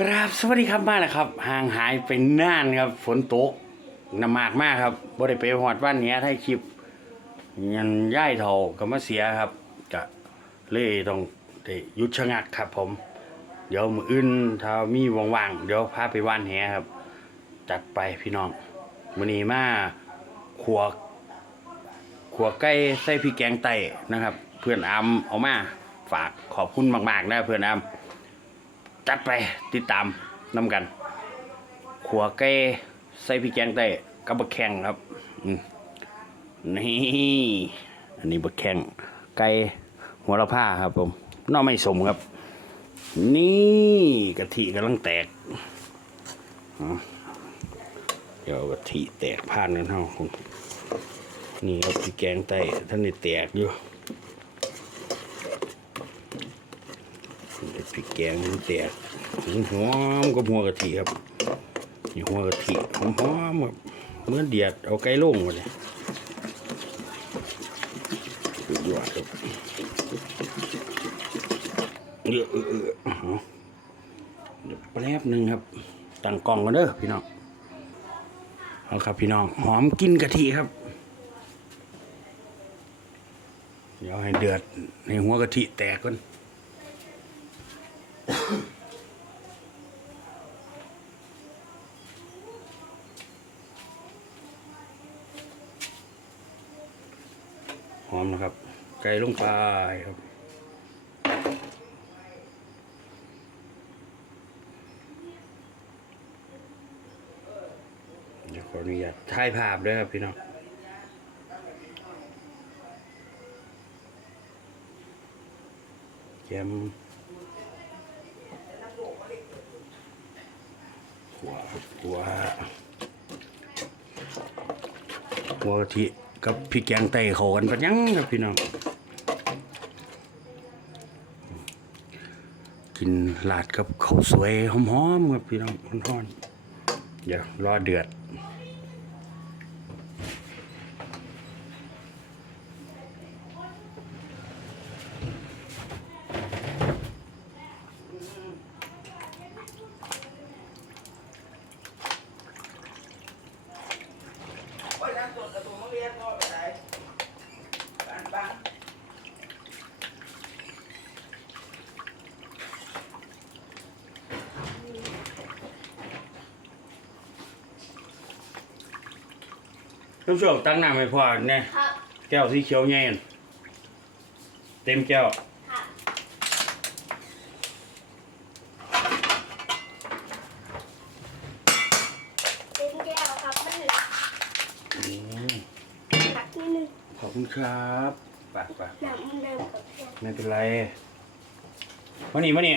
กราบสวัสดีครับมาแล้วครับ ห่างหายไปนานครับฝนตกน้ำมากมากครับบ่ได้ไปหอดวันเนี้ยให้คลิปยันย่ายเท่าก็มาเสียครับจะเลยต้องได้ยุดชะงักครับ ผม เดี๋ยวมืออื่นถ้ามีว่างๆเดี๋ยวพาไปว่านแหครับ จัดไปพี่น้องมื้อนี้มาขัวขัวไก่ใส่พริกแกงไตนะครับ เพื่อนอำเอามาฝากขอบคุณมากๆนะเพื่อนอำ จัดไปติดตามน้ำกัน ขัวไก่ใส่พริกแกงไต้กับบะแข้งครับนี่อันนี้บะแข้งไก่หัวละผ้าครับผมน่อไม่สมครับ นี่กะทิกำลังแตกเดี๋ยวกะทิแตกผ่านกันเท่าคุณนี่ครับพริกแกงไต้ท่านนี่แตกอยู่ พริกแกงมันแตกหอมกับหัวกะทิครับนี่หัวกะทิหอมหอมครับเหมือนเดียดเอาไก่ลงมาเลยสุดยอดครับเออเออเออเดี๋ยวแป๊บหนึ่งครับตั้งกล้องกันเด้อพี่น้องเอาครับพี่น้องหอมกินกะทิครับ เดี๋ยวให้เดือดให้หัวกะทิแตกก่อน อมนะครับ ไก่ลงไปครับ เดี๋ยวขออนุญาตถ่ายภาพด้วยครับพี่น้องแกมหัวหัวหัวกะทิ กับพี่แกงไต้เขากันปะยังครับพี่น้อง กินลาดกับข้าวสวยหอมๆครับพี่น้องร้อนๆเดี๋ยวรอเดือด ท่านผู้ชมตั้งน้ำให้พอเนี่ยครับแก้วสีเขียวใหญ่นั่นเต็มแก้วครับเป็นแก้วครับมันหนักอืมหนักนิดนึงขอบคุณครับปากปากหนักมันเดิมกับแก้วไม่เป็นไรมานี่มานี่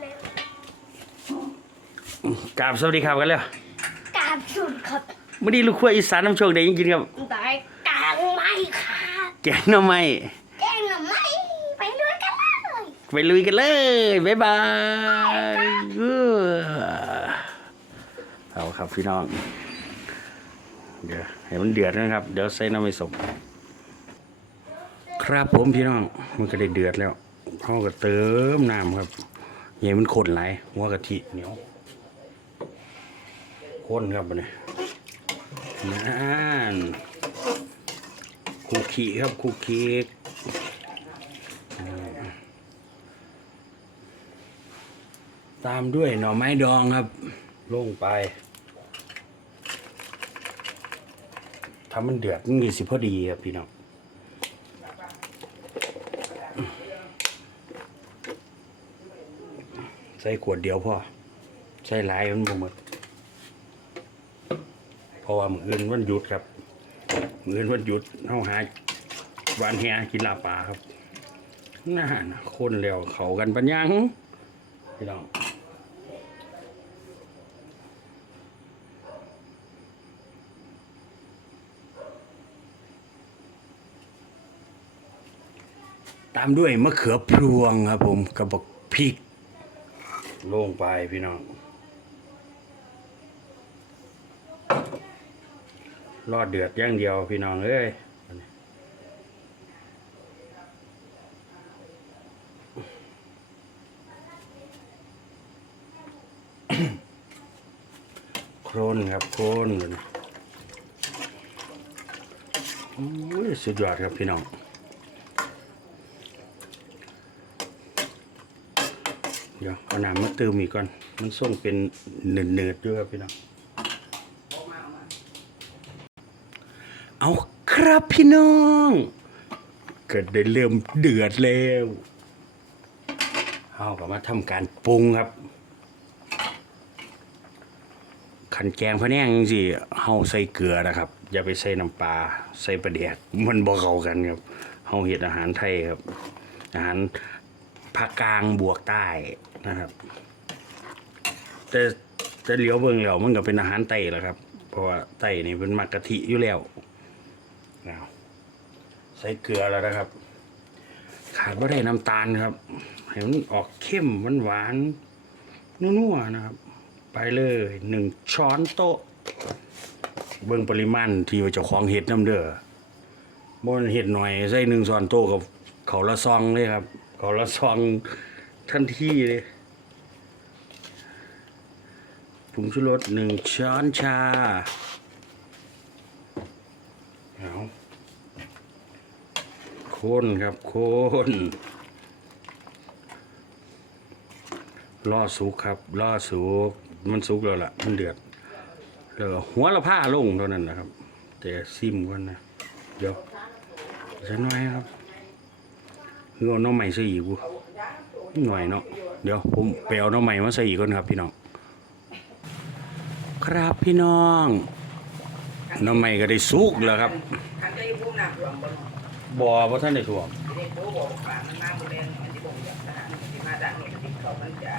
เร็วกราบสวัสดีครับกันแล้วกราบสุดครับมื่อนี้ลูกขั้วอีสานน้ำโชคได้ยังกินครับแต่กลางไม่ครับแกงหน่อไม้แกงหน่อไม้ไปด้วยกันเลยไปลุยกันเลยบ๊ายบายเอื้อเอาครับพี่น้อง เดี๋ยวให้มันเดือดนะครับ เดี๋ยวใส่น้ำไม่สมครับผมพี่น้องมันก็ได้เดือดแล้วเขาก็เติมน้ำครับอย่าให้มันข้นไหลายหัวกะทิเหนียว ข้นครับอันนี้นั่นคุกกี้ครับคุกกี้ตามด้วยหน่อไม้ดองครับ ลงไปทำมันเดือดนี่สิพอดีครับพี่น้องใส่ขวดเดียวพ่อ ใส่หลายมันบ่หมด เพราะว่ามื้ออื่นวันหยุดครับ มื้ออื่นวันหยุดเฮาหาวานแฮกินลาปลาครับน่าคนแล้วเขากันปัญญังพี่น้องตามด้วยมะเขือพวงครับผมกระบอกพริก ลงไปพี่น้อง รอดเดือดอย่างเดียวพี่น้องเอ้ยโครนครับโครนอุ้ยสุดยอดครับพี่น้องเดี๋ยวเอาน้ำมาเติมอีกก่อน มันส่งเป็นเนืดๆด้วยครับพี่น้อง เอาครับพี่น้อง ก็ได้เริ่มเดือดแล้วเอาก็มาทำการปรุงครับ ขันแกงพะแนงจังสิเฮาใส่เกลือนะครับ อย่าไปใส่น้ำปลาใส่ปลาแดกมันบ่เข้ากันครับเฮาเฮ็ดอาหารไทยครับ อาหารภาคกลางบวกใต้นะครับ แต่แต่เหลียวเบิ่งแล้วมันก็เป็นอาหารไต้แหละครับ เพราะว่าไต้นี่เป็นมักกะทิอยู่แล้ว นะใส่เกลือแล้วนะครับ ขาดว่าได้น้ำตาลครับให้มันออกเข้มมันหวานนัวๆนะครับ ไปเลยหนึ่งช้อนโต๊ะ เบิ่งปริมาณที่ว่าเจ้าของเห็ดน้ำเด้อบนเห็ดหน่อยใส่หนึ่งช้อนโต๊ะกับเขาละซองเลยครับ เขาละซองทันทีเลยผงชูรสหนึ่งช้อนชา เอาคนครับคนล่อสุกครับล่อสุกมันสุกแล้วล่ะ มันเดือดแล้วหัวละผ้าลงเท่านั้นนะครับ แต่ซิมก่อนนะเดี๋ยวจะน้อยครับคือเอาน้องใหม่ใส่อีกกูหน่อยเนาะเดี๋ยวผมไปเอาน้องใหม่มาใส่อีกก่อนครับพี่น้อง ครับพี่น้อง น้องใหม่ก็ได้สุกแล้วครับทางใจพุ่มน้ำท่วมบนบ่อพราะท่านได้ถ่วมเด็กโตบอกว่ามันมาบนเลนมันที่บ่งอย่างนั้นที่มาดังนี่ที่เขามันจะ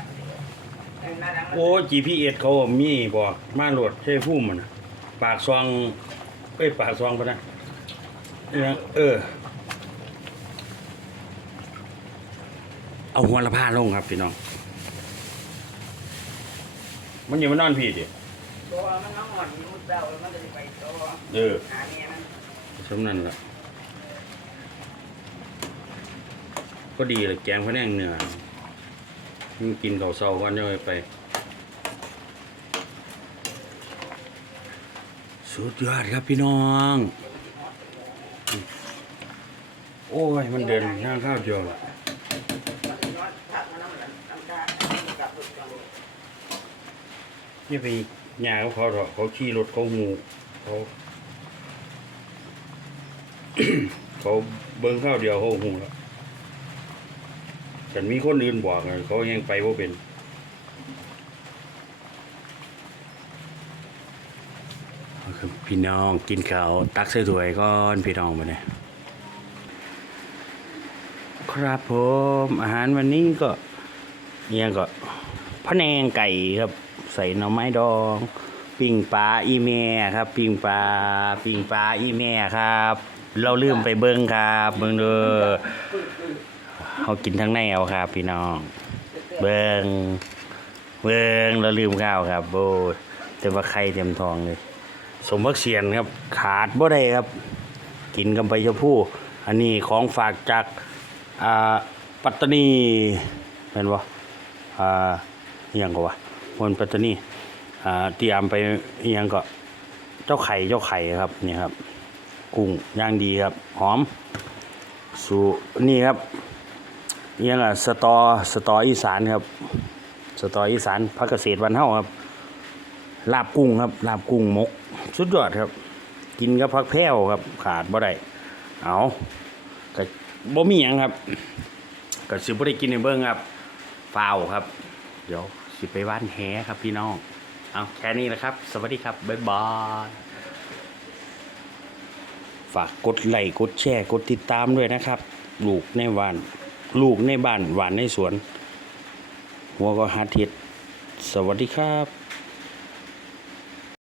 มาดังโอ้ GPS เขามีบอกมาโหลดใช้พุ่มมันนะปากซองเอ้ยปากซองปะนะเออเออ เอาหัวละผ้าลงครับพี่น้อง มันอยู่มันนอนพี่ดิ ตัวมันน้องอ่อนมุดเดาแล้วมันจะไปตัวเออหาเนี่ยมันสำนั่นละก็ดีเลยแกงพะแนงเนื้อมันกินข้าวเช้าก่อนจะไป สุดยอดครับพี่น้อง โอ้ย มันเดินย่างข้าวเดียวละมันย้อนถักมันน้ำมันน้ำตากับรถจังนี่ไป หยาเขาเขาเถอะเขาขี่รถเขาหูเขาเขาเบิ้งข้าวเดียวเขาหูแล้วแต่มีคนอื่นบอกไงเขายังไปว่าเป็นพี่น้องกินข้าวตักใส่ถ้วยก่อนพี่น้องมาเนี่ยครับผมอาหารวันนี้ก็เนี่ยก็พะแนงไก่ครับ ใส่หน่อไม้ดอง ปิ้งปลาอีเมียครับ ปิ้งปลาปิ้งปลาอีเมียครับ เราลืมไปเบิ้งครับ เบิ้งเด้อเขากินทั้งในเอาครับ พี่น้อง เบิ้งเบิ้งเราลืมข้าวครับโบแต่ว่าไข่เต็มทองเลยสมพักเสียนครับ ขาดบ่ได้ครับ กินกันไปชมพู่อันนี้ของฝากจากอ่าปัตตานีเห็นบ่อ่าอิหยังก็วะ คนปัตตานีอ่าเตรียมไปยังก็เจ้าไข่เจ้าไข่ครับนี่ครับ กุ้งย่างดีครับ หอม สูนี่ครับยังอะสตอสตออีสานครับ สตออีสานพักเกษตรวันเฮาครับ ลาบกุ้งครับ ลาบกุ้งมก สุดยอดครับ กินกับผักแพรวครับ ขาดบ่ได้เอาก็บ่มีหยังครับก็สิบ่ได้กินในเบิ่งครับฝ้าวครับ เดี๋ยว สิไปว่านแหครับพี่น้อง เอาแค่นี้นะครับ สวัสดีครับ บ๊ายบาย ฝากกดไลค์กดแชร์กดติดตามด้วยนะครับ ลูกในบ้าน ลูกในบ้านหวานในสวน หัวก็หาทิศสวัสดีครับ